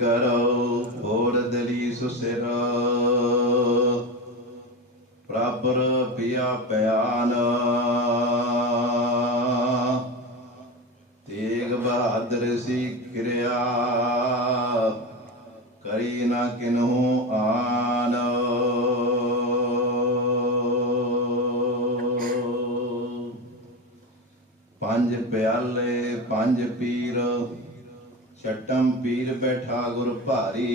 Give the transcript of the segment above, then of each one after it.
ਕੀਕਰ ਹੋਰ ਦਲੀ ਸੁਸਿਰ। ਪ੍ਰਬਰ ਪਿਆ ਪਿਆਨ। ਤੇਗ ਬਹਾਦਰ ਸੀ ਕਿਰਿਆ, ਕਰੀ ਨਾ ਕਿਨਹੂ ਆਨ। ਪੰਜ ਪਿਆਲੇ, ਪੰਜ ਪੀਰ। ਛਟਮ ਪੀਰ ਬੈਠਾ ਗੁਰ ਭਾਰੀ।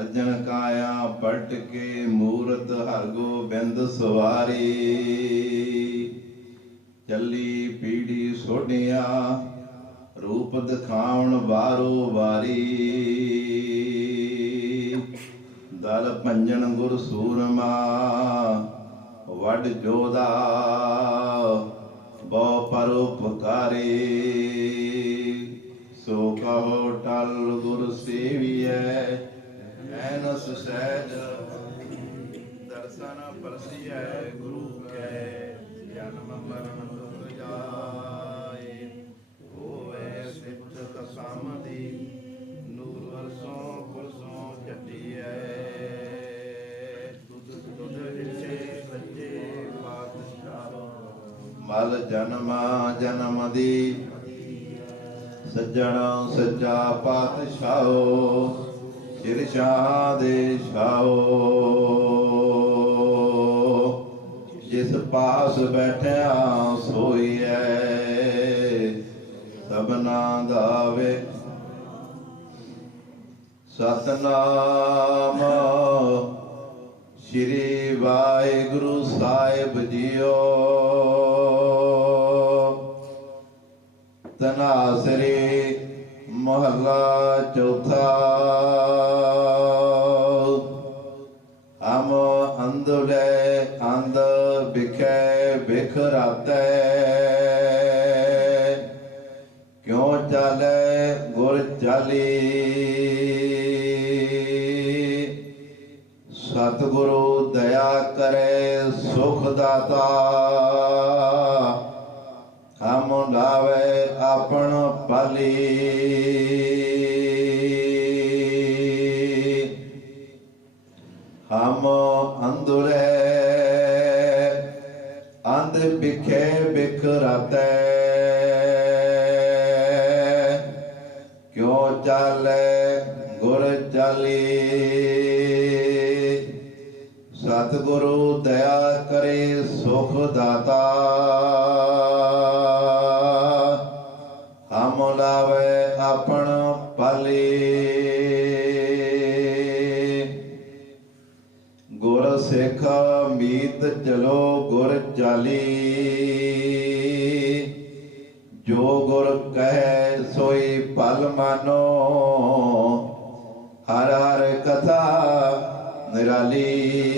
ਅਜਨ ਕਾਇਆ ਪਟ ਕੇ ਮੂਰਤ ਹਰ ਗੋਬਿੰਦ ਸਵਾਰੀ। ਚੱਲੀ ਪੀੜੀ ਸੋਢਿਆ, ਰੂਪ ਦਿਖਾਉਣ ਵਾਰੋ ਵਾਰੀ। ਦਲ ਪੰਜਨ ਗੁਰ ਸੂਰਮਾ ਵੱਡ ਜੋਦਾ, ਬਹੁ ਪਰਉਪਕਾਰੀ। ਗੁਰ ਸੇਵੀਐ ਐਨਸ ਸਹਿਜ ਦਰਸ਼ਨ ਪਰਸੀਐ ਗੁਰੂ ਕੈ ਜਨਮ ਮਰਨ ਦੁਖ ਜਾਏ। ਹੋਵੇ ਸਿੱਧ ਕਸਮਦੀ ਨੂਰ ਵਰਸੋਂ ਕੁਰਸੋਂ ਚੱਟੀਐ ਤੁਧ ਤੁਧ ਵਿਚੇ ਬੱਚੇ ਪਾਤਸ਼ਾਹ। ਮਲ ਜਨਮਾ ਜਨਮ ਦੀ ਸੱਜਣ ਸੱਚਾ ਪਾਤਸ਼ਾਹੋ ਸਿਰਸ਼ਾ ਦੇ ਛਾਓ ਜਿਸ ਪਾਸ ਬੈਠਿਆ ਸੋਈਐ ਸਭਨਾ ਦਾ ਵੇ ਸਤਨਾਮ ਸ੍ਰੀ ਵਾਹਿਗੁਰੂ ਸਾਹਿਬ ਜੀਓ। ਤਨਾਸਰੀ ਮਹੱਲਾ ਚੌਥਾ। ਹਮ ਅੰਧਲੇ ਅੰਧ ਵਿਖੇ ਵਿਖ ਰਾਤੈ। ਕਿਉ ਚਾਲੇ ਗੁਰ ਚਾਲੀ? ਸਤਿਗੁਰੂ ਦਇਆ ਕਰੇ ਸੁਖ ਦਾਤਾ। ਹਮ ਲਾਵੇ ਆਪਣ ਪਲੀ। ਹਮ ਅੰਦੁਰੇ ਅੰਧ ਬਿਖੇ ਬਿਖ ਰਾਤੈ। ਕਿਉ ਚਾਲੇ ਗੁਰ ਚਾਲੀ? ਸਤਿਗੁਰੂ ਦਇਆ ਕਰੇ ਸੁਖ ਦਾਤਾ। ਹਮ ਲਾਵੇ ਆਪਣ ਪਾਲੀ। ਗੁਰ ਸਿੱਖ ਮੀਤ ਚਲੋ ਗੁਰ ਚਾਲੀ। ਜੋ ਗੁਰ ਕਹੈ ਸੋਈ ਪਲ ਮਾਨੋ। ਹਰ ਹਰ ਕਥਾ ਨਿਰਾਲੀ।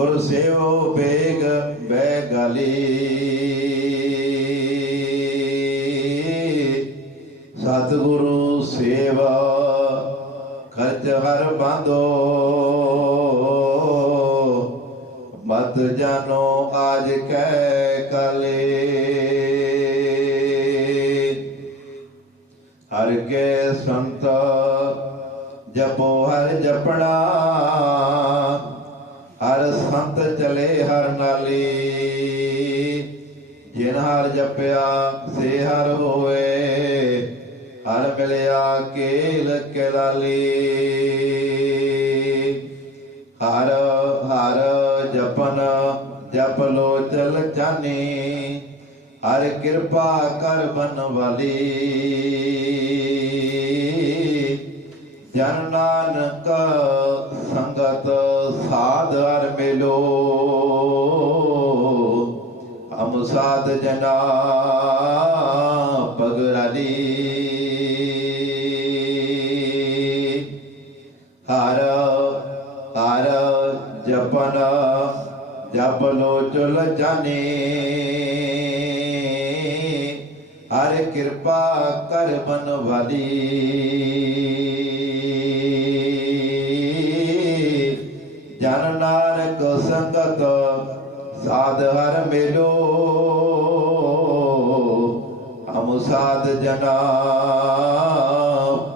ਗੁਰ ਸੇਵੋ ਬੇਗ ਬੈ ਗਲੀ ਸਤਿਗੁਰੂ ਸੇਵਾ ਖਰਚ ਹਰ ਬੰਦੋ। ਮਤ ਜਾਨੋ ਆਜ ਕੈ ਕਲੇ। ਹਰ ਕੇ ਸੰਤ ਜਪੋ ਹਰ ਜਪਣਾ। ਹਰ ਸੰਤ ਚਲੇ ਹਰ ਨਾਲੀ, ਜਿਨ ਹਰ ਜਪਿਆ ਸੇ ਹਰ ਹੋਏ ਹਰ ਮਿਲਿਆ ਕੇਲ ਕੇਲਾਲੀ। ਹਰ ਹਰ ਜਪਨ ਜਪ ਲੋ ਚਲ ਜਾਨੀ ਹਰ ਕਿਰਪਾ ਕਰ ਬਨ ਵਾਲੀ। ਜਨ ਨਾਨਕ ਹਮ ਸਾਧ ਜਨਾ ਪਗਰਾਲੀ ਹਰ ਹਰ ਜਪਨ, ਜਪ ਲੋ ਚਲ ਜਾਣੇ। ਹਰ ਕਿਰਪਾ ਕਰ ਬਨ ਵਾਲੀ। ਸਾਧ ਹਰ ਮਿਲੋ ਹਮ ਸਾਧ ਜਨਾ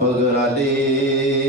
ਪਗਰਾਲੀ